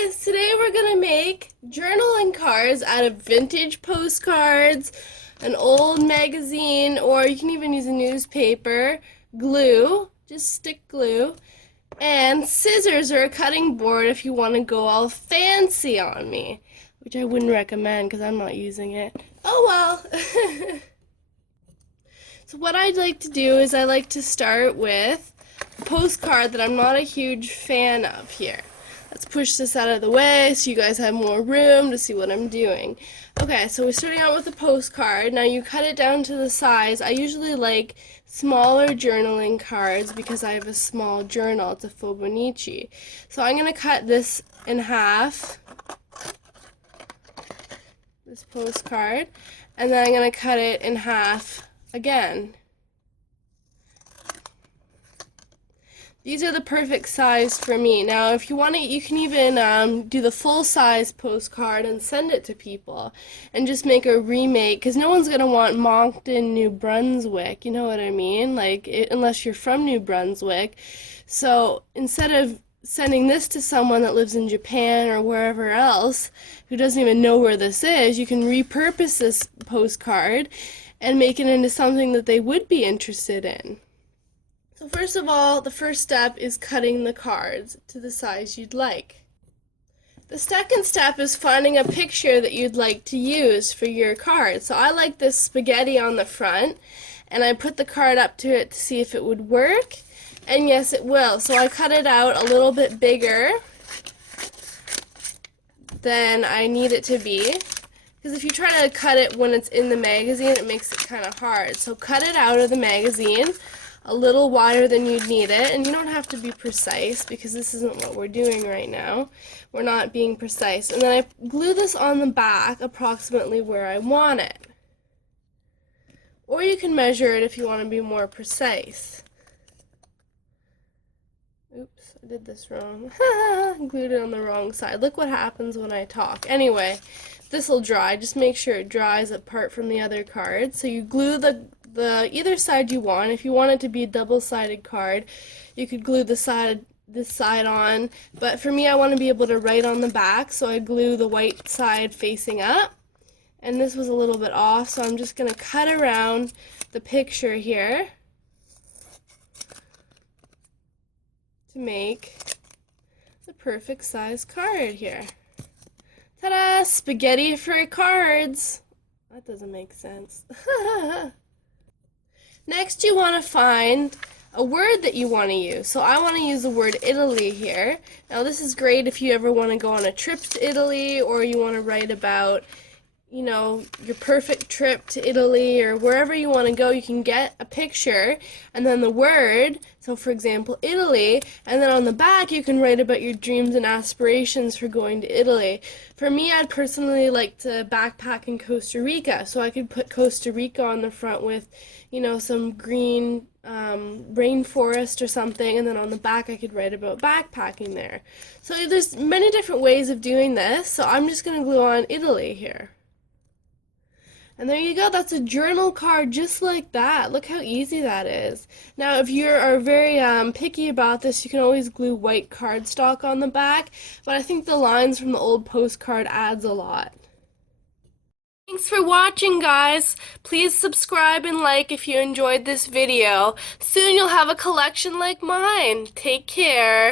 guys, today we're gonna make journaling cards out of vintage postcards, an old magazine, or you can even use a newspaper, glue, just stick glue, and scissors or a cutting board if you want to go all fancy on me, which I wouldn't recommend because I'm not using it. Oh well. So what I'd like to do is I like to start with a postcard that I'm not a huge fan of here. Let's push this out of the way so you guys have more room to see what I'm doing. Okay, so we're starting out with a postcard. Now you cut it down to the size. I usually like smaller journaling cards because I have a small journal. It's a hobonichi. So I'm going to cut this in half, this postcard, and then I'm going to cut it in half again. These are the perfect size for me. Now, if you want to, you can even do the full-size postcard and send it to people and just make a remake, because no one's going to want Moncton, New Brunswick, you know what I mean? Like, unless you're from New Brunswick. So, instead of sending this to someone that lives in Japan or wherever else who doesn't even know where this is, you can repurpose this postcard and make it into something that they would be interested in. So first of all, the first step is cutting the cards to the size you'd like. The second step is finding a picture that you'd like to use for your card. So I like this spaghetti on the front, and I put the card up to it to see if it would work, and yes, it will. So I cut it out a little bit bigger than I need it to be, because if you try to cut it when it's in the magazine, it makes it kind of hard. So cut it out of the magazine a little wider than you'd need it, and you don't have to be precise because this isn't what we're doing right now. We're not being precise. And then I glue this on the back approximately where I want it. Or you can measure it if you want to be more precise. Oops, I did this wrong. Glued it on the wrong side. Look what happens when I talk. Anyway, this will dry. Just make sure it dries apart from the other card. So you glue the either side you want. If you want it to be a double-sided card, you could glue this side on, but for me I want to be able to write on the back, so I glue the white side facing up, and this was a little bit off, so I'm just going to cut around the picture here to make the perfect size card here. Ta-da! Spaghetti for cards! That doesn't make sense. Next, you want to find a word that you want to use. So I want to use the word Italy here. Now this is great if you ever want to go on a trip to Italy, or you want to write about, you know, your perfect trip to Italy, or wherever you want to go. You can get a picture and then the word, so for example Italy, and then on the back you can write about your dreams and aspirations for going to Italy. For me, I'd personally like to backpack in Costa Rica, so I could put Costa Rica on the front with, you know, some green rainforest or something, and then on the back I could write about backpacking there. So there's many different ways of doing this, so I'm just going to glue on Italy here. And there you go, that's a journal card just like that. Look how easy that is. Now if you are very picky about this, you can always glue white cardstock on the back, but I think the lines from the old postcard adds a lot. Thanks for watching, guys. Please subscribe and like if you enjoyed this video. Soon you'll have a collection like mine. Take care.